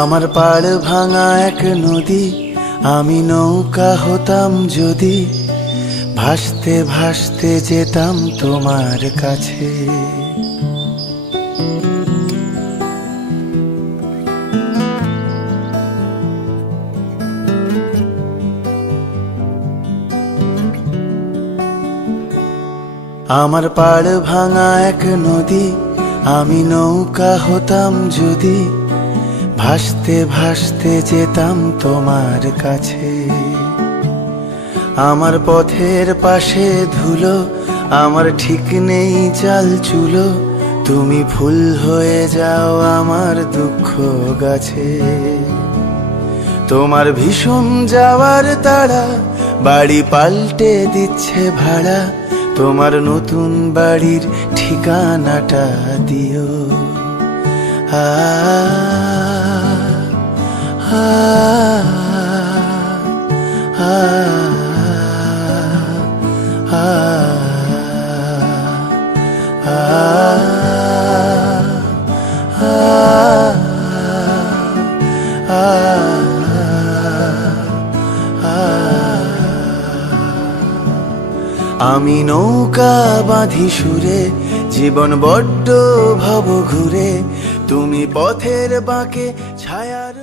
আমার পাড় ভাঙা এক নদী, আমি নৌকা হতাম যদি, ভাসতে ভাসতে যেতাম তোমার কাছে। আমার পাড় ভাঙা এক নদী, আমি নৌকা হতাম যদি, ভাসতে ভাসতে যেতাম তোমার কাছে। আমার পথের পাশে ধুলো, আমার ঠিক নেই চাল চুলো, তুমি ফুল হয়ে যাও আমার দুঃখ গাছে। তোমার ভীষণ যাওয়ার তাড়া, বাড়ি পাল্টে দিচ্ছে ভাড়া, তোমার নতুন বাড়ির ঠিকানাটা দিও। আ আ আ আমি নৌকা বাঁধি সুরে, জীবন বড্ড ভব ঘুরে, তুমি পথের বাঁকে ছায়ার